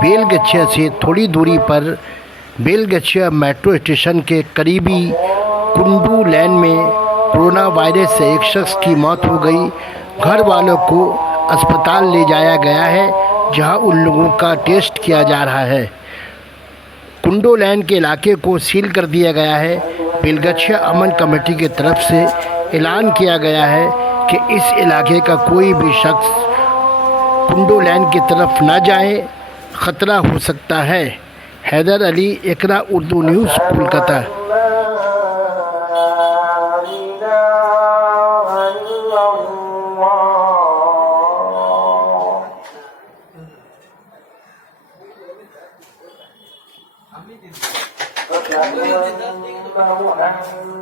बेलगछिया से थोड़ी दूरी पर बेलगछिया मेट्रो स्टेशन के करीबी कुंडू लेन में कोरोना वायरस से एक शख्स की मौत हो गई। घर वालों को अस्पताल ले जाया गया है, जहां उन लोगों का टेस्ट किया जा रहा है। कुंडू लेन के इलाके को सील कर दिया गया है। बेलगछिया अमन कमेटी की तरफ से ऐलान किया गया है कि इस इलाके का कोई भी शख्स कुंडू लेन की तरफ न जाए, ख़तरा हो सकता है। हैदर अली, इकरा उर्दू न्यूज़, कोलकाता।